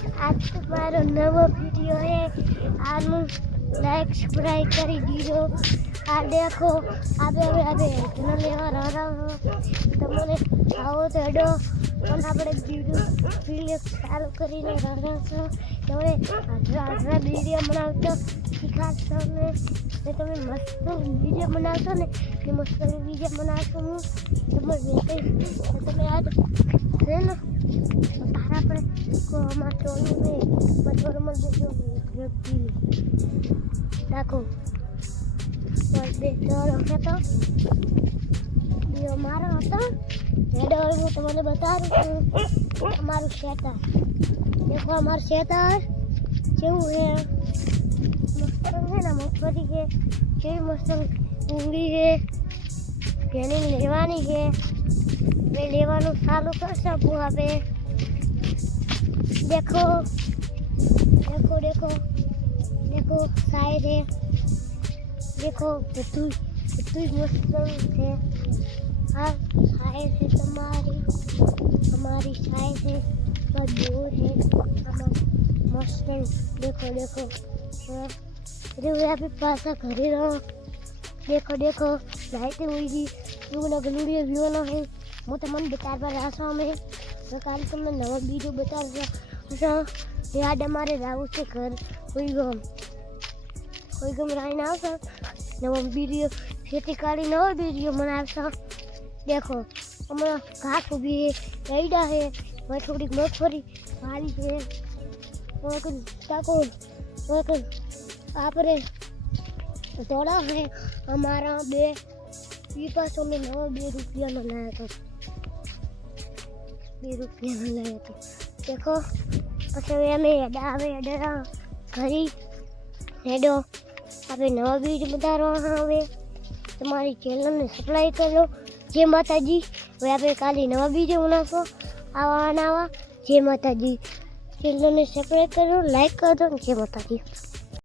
आज तुम्हारा नवा वीडियो है आनु लाइक सब्सक्राइब कर दीजिए आ देखो आबे आबे आबे इतना लेवा रहा हो तमने आओ तो हेडो પણ આપણે વિડીયો ચાલુ કરીને રહ્યા છો તમે આટલા વિડીયો બનાવતો શીખાશો ને તમે મસ્ત વિડીયો બનાવશો ને કે મસ્ત વિડીયો બનાવશો હું તમે આજ છે ને તારા પર અમારા ટોળું પથ્થરમાં જજો રાખો બસ બે ટોળ હતો મારો હતો हेडो હું તમને બતાવું છું અમારું શેટર देखो हमारा शेतर કેવું છે મસ્ત છે ને મગફળી છે કેવી મસ્ત ઊંઘી છે ટ્રેનિંગ લેવાની છે હવે લેવાનું ચાલુ કરશે આપણે देखो देखो देखो देखो साइड है देखो બધું મસ્ત છે हाँ साइड है हमारी साइड है पर दूर है मस्त देखो देखो अरे यहाँ पे पासा घरे रहो देखो देखो लाइट हुई थी लोगों गलूडियो व्यू ना है मैं मन बता पर रहा में तो काल तुमने नवा वीडियो बता रहा याद हमारे राहु से घर कोई गम राइन आवसा नवा वीडियो खेती काली नवा वीडियो बनावसा देखो हमारा घास भी है ऐडा है मैं थोड़ी मगफली भारी है आप रे थोड़ा है हमारा बे पासों में नवा ₹2 में लाया था ₹2 में लाया था देखो પછી અમે એડા ઘરી હેડો આપણે નવા વિડીયો બતાવવા હવે તમારી ચેનલને સબસ્ક્રાઈબ કરો जय माता जी वह पे काली नवा वीडियो बनाओ आवा जय माता जी चैनल ने सब्सक्राइब करो लाइक कर दो जय माता जी।